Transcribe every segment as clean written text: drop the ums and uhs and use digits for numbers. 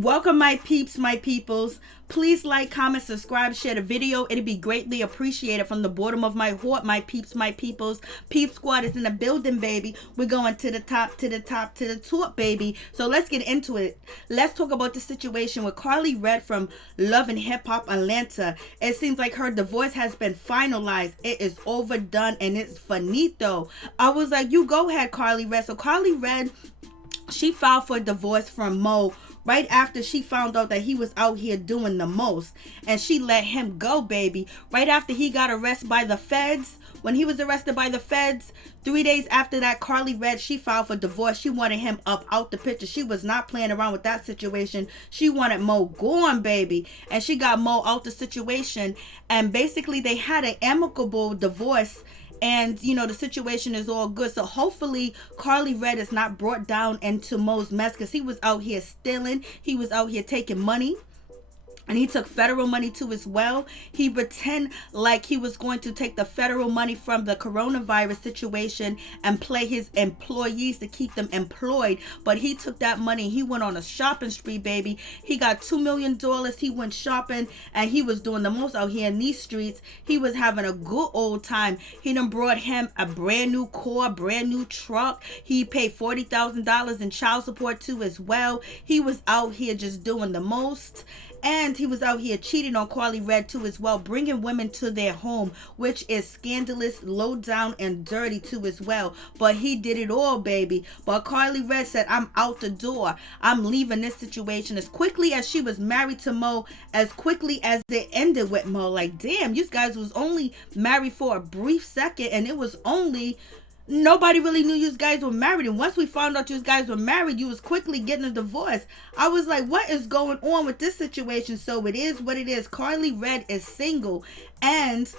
Welcome my peeps, my peoples. Please like, comment, subscribe, share the video. It'd be greatly appreciated from the bottom of my heart, my peeps, my peoples. Peep Squad is in the building, baby. We're going to the top, to the top, to the top, baby. So let's get into it. Let's talk about the situation with Karlie Redd from Love&HipHop Atlanta. It seems like her divorce has been finalized. It is overdone and it's finito. I was like, you go ahead, Karlie Redd. So Karlie Redd, she filed for divorce from Mo right after she found out that he was out here doing the most, and she let him go, baby. Right after he got arrested by the feds, when he was arrested by the feds, 3 days after that, Karlie Redd, she filed for divorce. She wanted him up out the picture. She was not playing around with that situation. She wanted Mo gone, baby, and she got Mo out the situation, and basically they had an amicable divorce. And, you know, the situation is all good. So hopefully Karlie Redd is not brought down into Mo's mess, because he was out here stealing. He was out here taking money. And he took federal money too as well. He pretended like he was going to take the federal money from the coronavirus situation and play his employees to keep them employed. But he took that money. He went on a shopping spree, baby. He got $2 million. He went shopping and he was doing the most out here in these streets. He was having a good old time. He done brought him a brand new car, brand new truck. He paid $40,000 in child support too as well. He was out here just doing the most. And he was out here cheating on Karlie Redd too as well, bringing women to their home, which is scandalous, low down, and dirty too as well. But he did it all, baby. But Karlie Redd said, I'm out the door. I'm leaving this situation. As quickly as she was married to Mo, as quickly as it ended with Mo. Like, damn, you guys was only married for a brief second, and it was only... Nobody really knew you guys were married. And once we found out you guys were married, you was quickly getting a divorce. I was like, what is going on with this situation? So it is what it is. Karlie Redd is single. And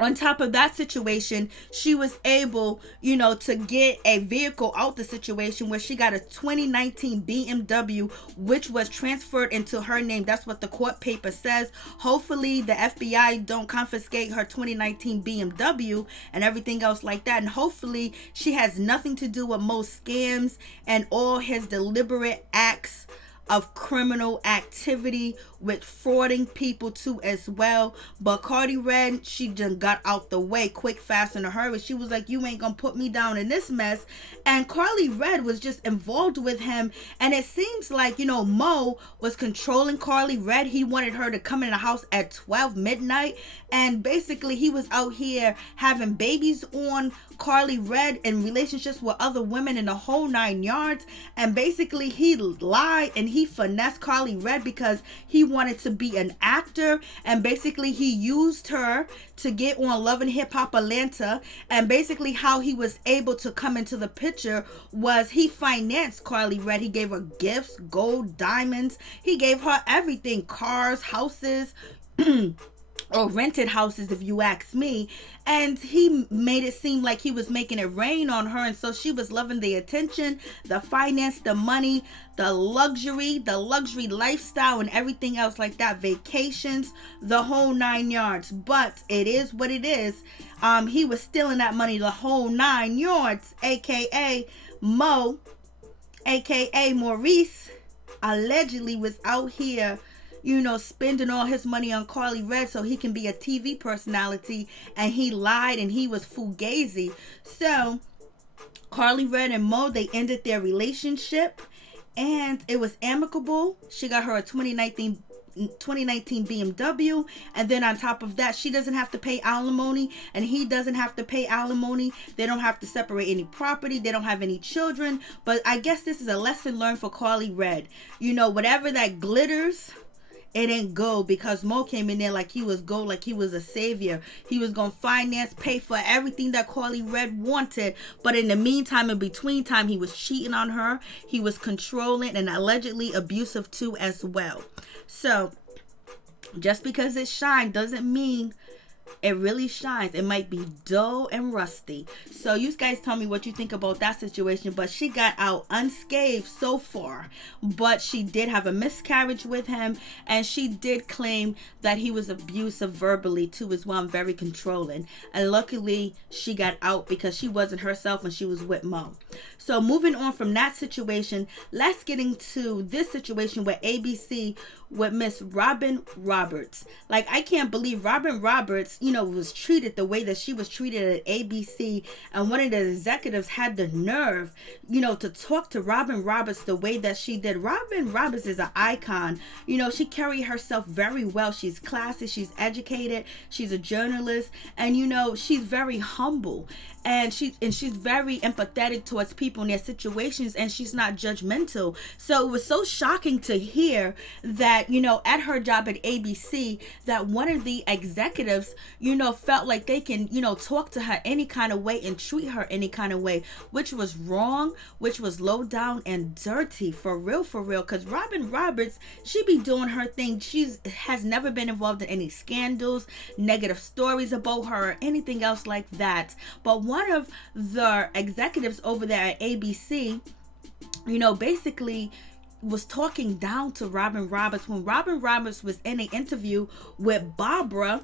on top of that situation, she was able, you know, to get a vehicle out the situation where she got a 2019 BMW, which was transferred into her name. That's what the court paper says. Hopefully the FBI don't confiscate her 2019 BMW and everything else like that. And hopefully she has nothing to do with most scams and all his deliberate acts of criminal activity with frauding people too as well. But Karlie Redd, she just got out the way quick, fast, in a hurry. She was like, you ain't gonna put me down in this mess. And Karlie Redd was just involved with him. And it seems like, you know, Mo was controlling Karlie Redd. He wanted her to come in the house at 12 midnight. And basically he was out here having babies on Karlie Redd in relationships with other women in the whole 9 yards. And basically he lied and he finessed Karlie Redd because he wanted to be an actor, and basically he used her to get on Love&HipHop Atlanta. And basically how he was able to come into the picture was he financed Karlie Redd. He gave her gifts, gold, diamonds. He gave her everything, cars, houses, or rented houses if you ask me. And he made it seem like he was making it rain on her, and so she was loving the attention, the finance, the money, the luxury lifestyle, and everything else like that, vacations, the whole 9 yards. But it is what it is. He was stealing that money the whole 9 yards, aka Mo, aka Maurice, allegedly was out here, you know, spending all his money on Karlie Redd so he can be a TV personality, and he lied and he was fugazi. So Karlie Redd and Mo, they ended their relationship and it was amicable. She got her a 2019 BMW, and then on top of that, she doesn't have to pay alimony and he doesn't have to pay alimony. They don't have to separate any property. They don't have any children. But I guess this is a lesson learned for Karlie Redd. You know, whatever that glitters, it ain't gold, because Mo came in there like he was gold, like he was a savior. He was going to finance, pay for everything that Karlie Redd wanted. But in the meantime, in between time, he was cheating on her. He was controlling and allegedly abusive too as well. So just because it shined doesn't mean It really shines. It might be dull and rusty. So you guys tell me what you think about that situation. But she got out unscathed so far. But she did have a miscarriage with him. And she did claim that he was abusive verbally too as well, and very controlling. And luckily she got out because she wasn't herself when she was with Mo. So moving on from that situation, let's get into this situation with ABC with Miss Robin Roberts. Like, I can't believe Robin Roberts, was treated the way that she was treated at ABC, and one of the executives had the nerve, to talk to Robin Roberts the way that she did. Robin Roberts is an icon. She carried herself very well. She's classy, she's educated, she's a journalist, and she's very humble. And she's very empathetic towards people in their situations, and she's not judgmental. So it was so shocking to hear that, at her job at ABC, that one of the executives, felt like they can, talk to her any kind of way and treat her any kind of way, which was wrong, which was low down and dirty, for real. Because Robin Roberts, she be doing her thing. Has never been involved in any scandals, negative stories about her, or anything else like that. But one of the executives over there at ABC, basically was talking down to Robin Roberts when Robin Roberts was in an interview with Barbara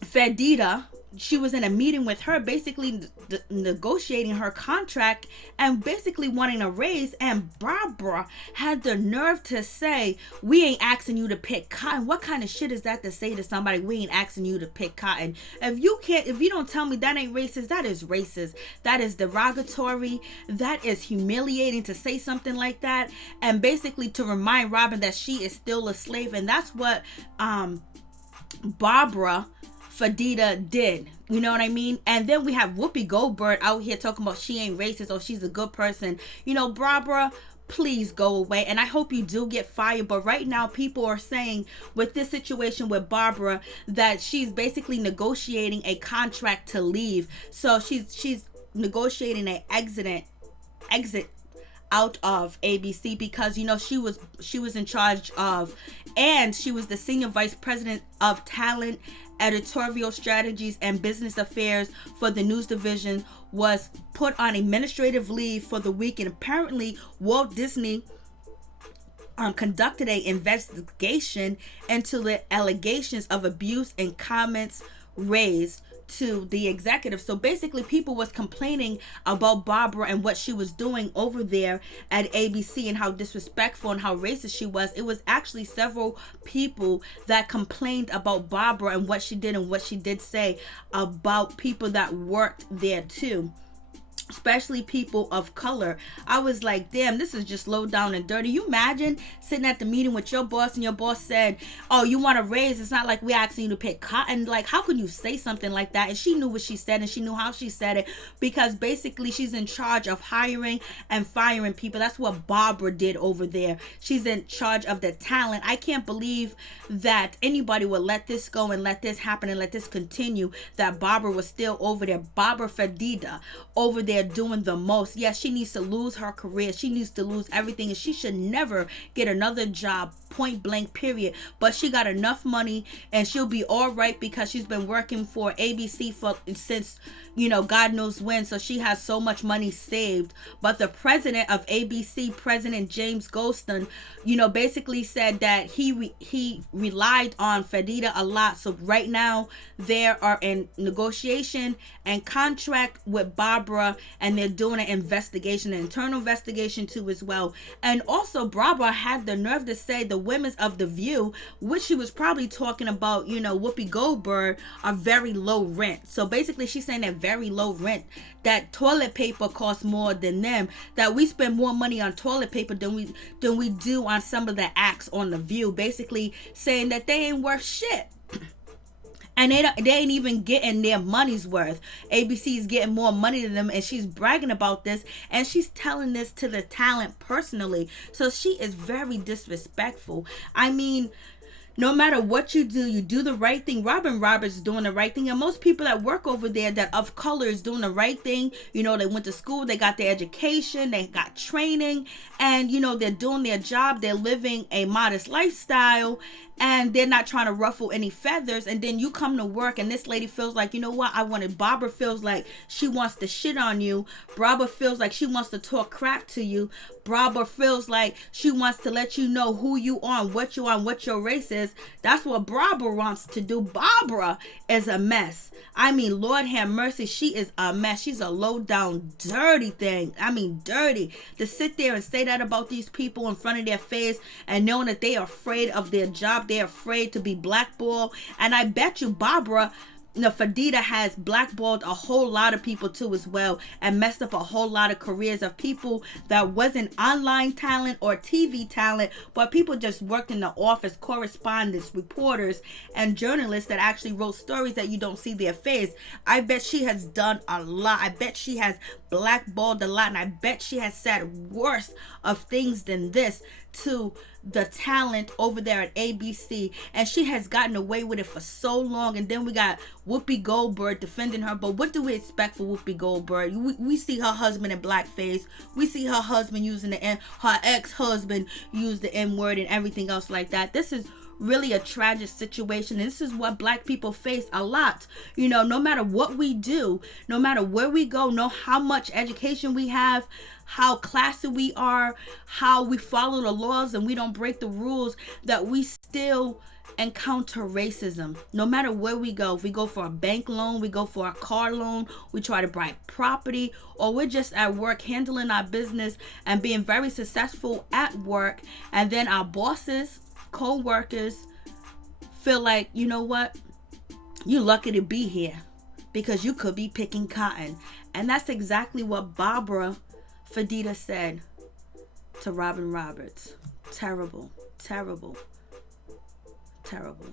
Fedida. She was in a meeting with her, basically negotiating her contract and basically wanting a raise. And Barbara had the nerve to say, "We ain't asking you to pick cotton." What kind of shit is that to say to somebody? We ain't asking you to pick cotton. If you don't tell me that ain't racist, that is racist. That is derogatory. That is humiliating to say something like that. And basically to remind Robin that she is still a slave. And that's what Barbara Fedida did. You know what I mean? And then we have Whoopi Goldberg out here talking about she ain't racist or she's a good person. Barbara, please go away. And I hope you do get fired. But right now, people are saying with this situation with Barbara that she's basically negotiating a contract to leave. So she's negotiating an exit out of ABC because she was in charge of, and she was the senior vice president of talent, editorial strategies, and business affairs for the news division, was put on administrative leave for the week. And apparently Walt Disney conducted an investigation into the allegations of abuse and comments raised to the executive. So basically people was complaining about Barbara and what she was doing over there at ABC and how disrespectful and how racist she was. It was actually several people that complained about Barbara and what she did and what she did say about people that worked there too, especially people of color. I was like, damn, this is just low down and dirty. You imagine sitting at the meeting with your boss and your boss said, "Oh, you want a raise? It's not like we're asking you to pick cotton." Like, how could you say something like that? And she knew what she said and she knew how she said it, because basically she's in charge of hiring and firing people. That's what Barbara did over there. She's in charge of the talent. I can't believe that anybody would let this go and let this happen and let this continue, that Barbara was still over there. Barbara Fedida over there doing the most. Yes, she needs to lose her career. She needs to lose everything, and she should never get another job, point blank, period. But she got enough money and she'll be all right because she's been working for ABC since God knows when. So she has so much money saved. But the president of ABC, President James Golston, basically said that he relied on Fedida a lot. So right now they are in negotiation and contract with Barbara, and they're doing an investigation, an internal investigation too as well. And also Barbara had the nerve to say the women of The View, which she was probably talking about, Whoopi Goldberg, are very low rent. So basically she's saying that very low rent, that toilet paper costs more than them, that we spend more money on toilet paper than we do on some of the acts on The View, basically saying that they ain't worth shit. And they ain't even getting their money's worth. ABC is getting more money than them, and she's bragging about this, and she's telling this to the talent personally. So she is very disrespectful. I mean, No matter what you do the right thing. Robin Roberts is doing the right thing, and most people that work over there that of color is doing the right thing. You know, they went to school, they got their education, they got training, and you know, they're doing their job, they're living a modest lifestyle, and they're not trying to ruffle any feathers. And then you come to work and this lady feels like, you know what, Barbara feels like she wants to shit on you. Barbara feels like she wants to talk crap to you. Barbara feels like she wants to let you know who you are and what you are and what your race is. That's what Barbara wants to do. Barbara is a mess. I mean, Lord have mercy, she is a mess. She's a low down dirty thing. I mean, dirty. To sit there and say that about these people in front of their face and knowing that they are afraid of their job, they're afraid to be blackballed. And I bet you Barbara, Fedida has blackballed a whole lot of people too as well, and messed up a whole lot of careers of people that wasn't online talent or TV talent, but people just worked in the office, correspondents, reporters, and journalists that actually wrote stories that you don't see their face. I bet she has done a lot. I bet she has blackballed a lot, and I bet she has said worse of things than this to the talent over there at ABC, and she has gotten away with it for so long. And then we got Whoopi Goldberg defending her. But what do we expect for Whoopi Goldberg? We see her husband in blackface. We see her husband using her ex-husband use the N-word and everything else like that. This is really a tragic situation, and this is what black people face a lot. You know, no matter what we do, no matter where we go, no how much education we have, how classy we are, how we follow the laws and we don't break the rules, that we still encounter racism. No matter where we go, if we go for a bank loan, we go for a car loan, we try to buy property, or we're just at work handling our business and being very successful at work, and then our bosses, co-workers feel like, you know what, you're lucky to be here because you could be picking cotton. And that's exactly what Barbara Fedida said to Robin Roberts. Terrible, terrible, terrible.